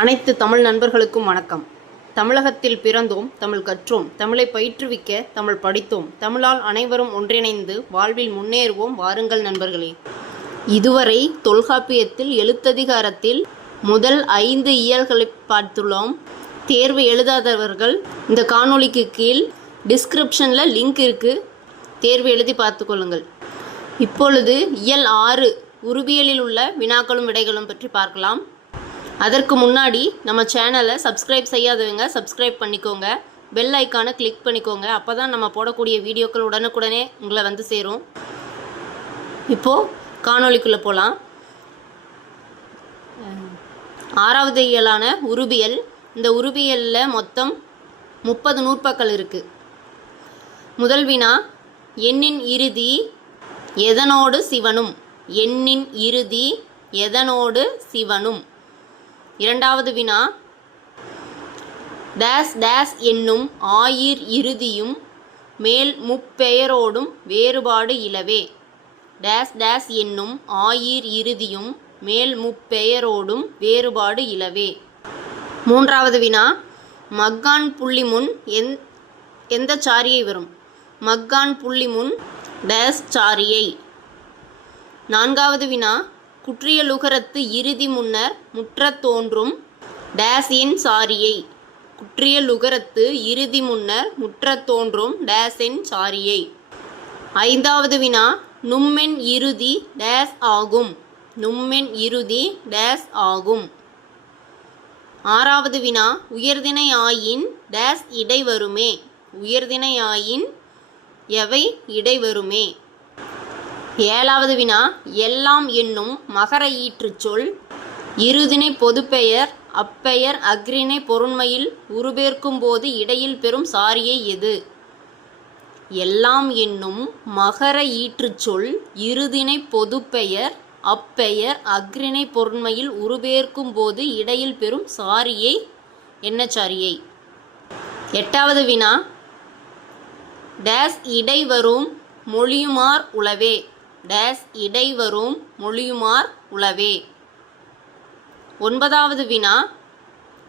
அனைத்து தமிழ் நண்பர்களுக்கும் வணக்கம். தமிழகத்தில் பிறந்தோம், தமிழ் கற்றோம், தமிழை பயிற்றுவிக்க தமிழ் படித்தோம், தமிழால் அனைவரும் ஒன்றிணைந்து வாழ்வில் முன்னேறுவோம். வாருங்கள் நண்பர்களே. இதுவரை தொல்காப்பியத்தில் எழுத்ததிகாரத்தில் முதல் 5 இயல்களை பார்த்துள்ளோம். தேர்வு எழுதாதவர்கள் இந்த காணொளிக்கு கீழ் டிஸ்கிரிப்ஷனில் லிங்க் இருக்குது, தேர்வு எழுதி பார்த்துக்கொள்ளுங்கள். இப்பொழுது இயல் 6 உருபியலில் உள்ள வினாக்களும் விடைகளும் பற்றி பார்க்கலாம். அதற்கு முன்னாடி நம்ம சேனலை சப்ஸ்கிரைப் செய்யாதவங்க சப்ஸ்கிரைப் பண்ணிக்கோங்க, பெல் ஐக்கானை கிளிக் பண்ணிக்கோங்க. அப்போ தான் நம்ம போடக்கூடிய வீடியோக்கள் உடனுக்குடனே உங்களை வந்து சேரும். இப்போது காணொளிக்குள்ளே போகலாம். 6வது இயலான உருபியல். இந்த உருபியலில் மொத்தம் 30 நூற்பக்கள் இருக்குது. முதல் வினா, எண்ணின் இறுதி எதனோடு சிவனும்? எண்ணின் இறுதி எதனோடு சிவனும்? இரண்டாவது வினா, டேஸ் டேஸ் என்னும் ஆயிர் இறுதியும் மேல் முப்பெயரோடும் வேறுபாடு இலவே. டேஸ் டேஸ் என்னும் ஆயிர் இறுதியும் மேல் முப்பெயரோடும் வேறுபாடு இலவே. மூன்றாவது வினா, மக்கான் புள்ளி முன் எந்த சாரியை வரும்? மக்கான் புள்ளி முன் டேஸ் சாரியை. நான்காவது வினா, குற்றியலுகரத்து இறுதி முன்னர் முற்றத் தோன்றும் டேஸ் என் சாரியை. குற்றியலுகரத்து இறுதி முன்னர் முற்றத் தோன்றும் டேஸ் என் சாரியை. ஐந்தாவது வினா, நும்மென் இறுதி டேஸ் ஆகும். நும்மென் இறுதி டேஸ் ஆகும். ஆறாவது வினா, உயர்திணை ஆயின் டேஸ் இடைவருமே. உயர்திணை ஆயின் எவை இடைவருமே? ஏழாவது வினா, எல்லாம் என்னும் மகர ஈற்றுச் சொல் இருதிணை பொதுப்பெயர் அப்பெயர் அஃறிணை பொருண்மையில் உருபேர்க்கும் போது இடையில் பெறும் சாரியை எது? எல்லாம் என்னும் மகர ஈற்றுச் சொல் இருதிணை பொதுப்பெயர் அப்பெயர் அஃறிணை பொருண்மையில் உருபேர்க்கும் போது இடையில் பெறும் சாரியை என்ன சாரியை? எட்டாவது வினா, டேஸ் இடைவரும் மொழியுமார் உளவே. டேஸ் இடைவரும் மொழியுமார் உளவே. ஒன்பதாவது வினா,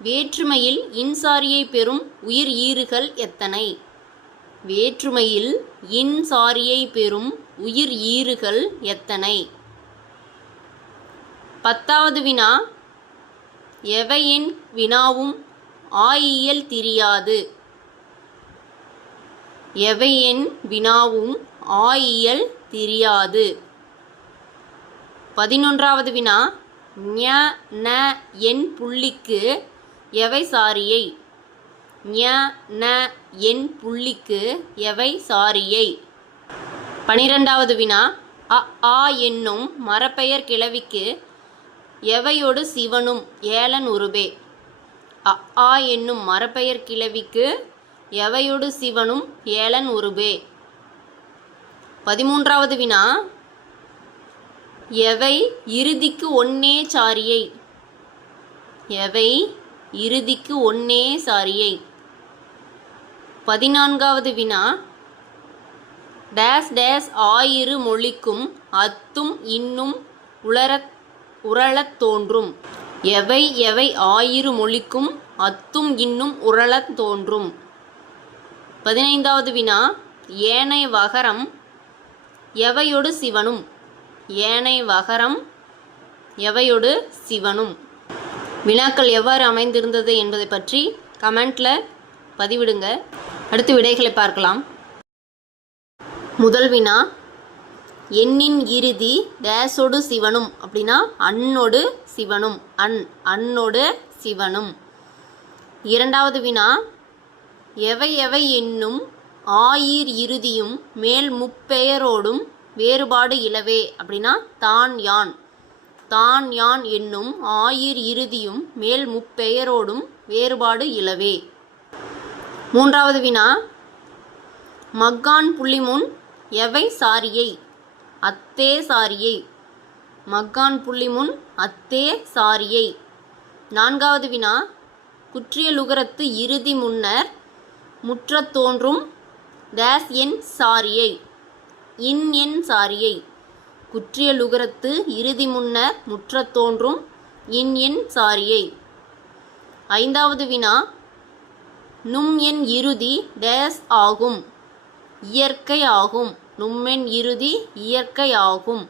வேற்றுமையில் இன்சாரியை பெறும் உயிர் ஈறுகள் எத்தனை? வேற்றுமையில் இன்சாரியை பெறும் உயிர் ஈறுகள் எத்தனை? பத்தாவது வினா, எவையென் வினாவும் ஆயியல் திரியாது. எவையென் வினாவும் ஆயியல் திரியாது. 11வது வினா, ஞ ந என் புள்ளிக்கு எவை சாரியை? ஞ ந என் புள்ளிக்கு எவை சாரியை? 12வது வினா, அ ஆ என்னும் மரப்பெயர் கிளவிக்கு எவையோடு சிவனும் ஏலன் உருபே. அ ஆ என்னும் மரப்பெயர் கிளவிக்கு எவையோடு சிவனும் ஏலன் உருபே. 13வது வினா, எவை இறுதிக்கு ஒன்னே சாரியை? எவை இறுதிக்கு ஒன்னே சாரியை? 14வது வினா, டேஸ் டேஸ் ஆயிரு மொழிக்கும் அத்தும் இன்னும் உரளத் தோன்றும். எவை எவை ஆயிரு மொழிக்கும் அத்தும் இன்னும் உரளத் தோன்றும். 15வது வினா, ஏனை வகரம் எவையொடு சிவனும்? ஏனை வகரம் எவையொடு சிவனும்? வினாக்கள் எவ்வாறு அமைந்திருந்தது என்பதை பற்றி கமெண்டில் பதிவிடுங்க. அடுத்து விடைகளை பார்க்கலாம். முதல் வினா, எண்ணின் இறுதி டேஸோடு சிவனும் அப்படின்னா அன்னொடு சிவனும். அன்னொடு சிவனும். இரண்டாவது வினா, எவை எவை என்னும் ஆயிர் இறுதியும் மேல் முப்பெயரோடும் வேறுபாடு இலவே அப்படின்னா தான் யான். தான் யான் என்னும் ஆயிர் இறுதியும் மேல் முப்பெயரோடும் வேறுபாடு இலவே. மூன்றாவது வினா, மக்கான் புள்ளி முன் எவை சாரியை? அத்தே சாரியை. மக்கான் புள்ளி முன் அத்தே சாரியை. நான்காவது வினா, குற்றியலுகரத்து இறுதி முன்னர் முற்றத் தோன்றும் டேஸ் என் சாரியை. இன் என் சாரியை. குற்றியலுகரத்து இறுதி முன்னர் முற்றத் தோன்றும் இன் என் சாரியை. ஐந்தாவது வினா நும் எண் இறுதி டேஸ் ஆகும். இயற்கை ஆகும். நும்மென் இறுதி இயற்கை ஆகும்.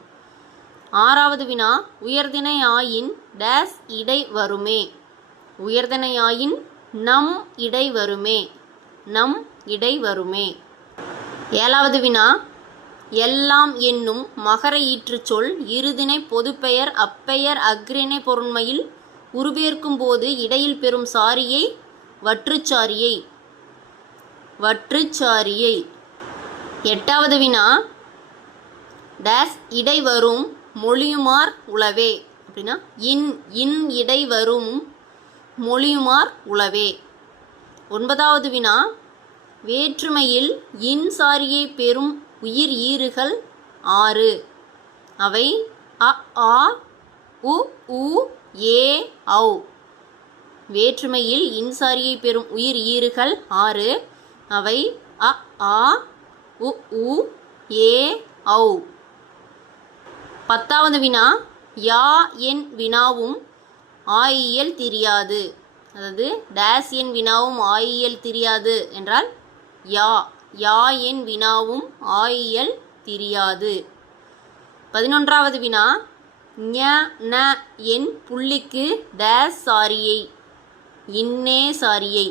ஆறாவது வினா உயர்திணை ஆயின் டேஸ் இடை வருமே. உயர்திணை ஆயின் நம் இடை வருமே. நம் இடை வருமே. ஏழாவது வினா எல்லாம் என்னும் மகர ஈற்றுச் சொல் இருதிணை பொதுப்பெயர் அப்பெயர் அஃறிணை பொருண்மையில் உருபெயர்க்கும் போது இடையில் பெறும் சாரியை வற்றுச்சாரியை. வற்றுச்சாரியை. எட்டாவது வினா டேஸ் இடை வரும் மொழியுமார் உளவே. அப்படின்னா இன் இடை வரும் மொழியுமார் உளவே. ஒன்பதாவது வினா வேற்றுமையில் இன் சாரியை பெறும் உயிர் ஈறுகள் 6. அவை அ ஆ உ ஊ ஏ ஔ. வேற்றுமையில் இன் சாரியை பெறும் உயிர் ஈறுகள் 6. அவை அ ஆ உ ஊ ஏ ஔ. பத்தாவது வினா யா என் வினாவும் ஆயியல் தெரியாது. அதாவது டேஸ் என் வினாவும் ஆயியல் தெரியாது என்றால் யா என் வினாவும் ஆயியல் தெரியாது. 11வது வினா ஞ ந என் புள்ளிக்கு டேஸ் சாரியை. இன்னே சாரியை.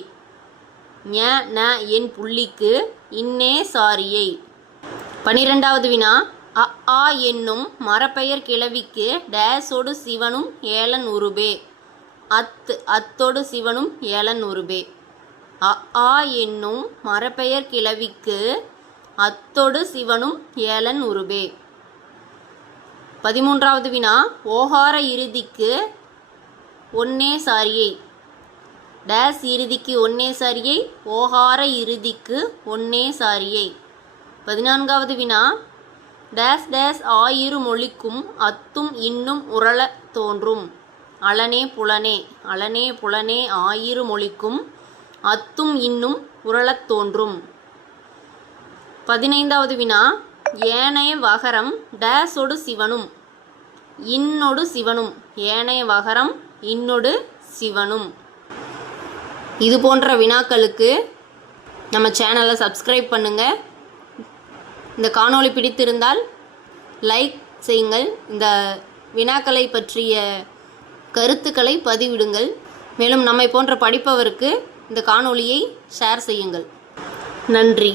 ஞ ந என் புள்ளிக்கு இன்னே சாரியை. 12வது வினா அ ஆ என்னும் மரப்பெயர் கிளவிக்கு டேஸோடு சிவனும் ஏலன் உருபே. அத்தோடு சிவனும் ஏலன் உருபே. அ ஆ என்னும் மரப்பெயர் கிளவிக்கு அத்தொடு சிவனும் ஏலன் உருபே. 13வது வினா ஓகார இறுதிக்கு ஒன்னே சாரியை. டேஸ் இறுதிக்கு ஒன்னே சாரியை. ஓகார இறுதிக்கு ஒன்னே சாரியை. 14வது வினா டேஸ் டேஸ் ஆயிரு மொழிக்கும் அத்தும் இன்னும் உரள தோன்றும். அலனே புலனே. அலனே புலனே ஆயிரு மொழிக்கும் அத்தும் இன்னும் உரளத் தோன்றும். 15வது வினா ஏனைய வகரம் டேஸோடு சிவனும் இன்னொடு சிவனும். ஏனைய வகரம் இன்னொடு சிவனும். இது போன்ற வினாக்களுக்கு நம்ம சேனலை சப்ஸ்கிரைப் பண்ணுங்கள். இந்த காணொளி பிடித்திருந்தால் லைக் செய்யுங்கள். இந்த வினாக்களை பற்றிய கருத்துக்களை பதிவிடுங்கள். மேலும் நம்மை போன்ற படிப்பவருக்கு இந்த காணொளியை ஷேர் செய்யுங்கள். நன்றி.